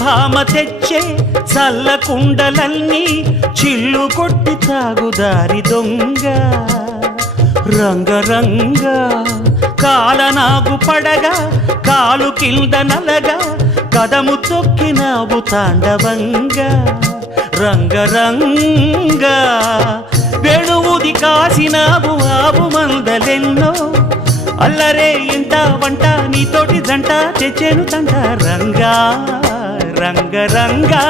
భామ తెచ్చే చల్ల కుండలన్నీ చిల్లు కొట్టి తాగుదారి దొంగ రంగరంగ కాలనాగు పడగా కాలు కింద నలగా కదము తొక్కినావు తాండవంగా రంగరంగ వేణువుది కాసినావు ఆవు మందలెన్నో అల్లరే ఇంట వంట నీతోటి జంట తెచ్చేను తంట రంగా రంగరంగా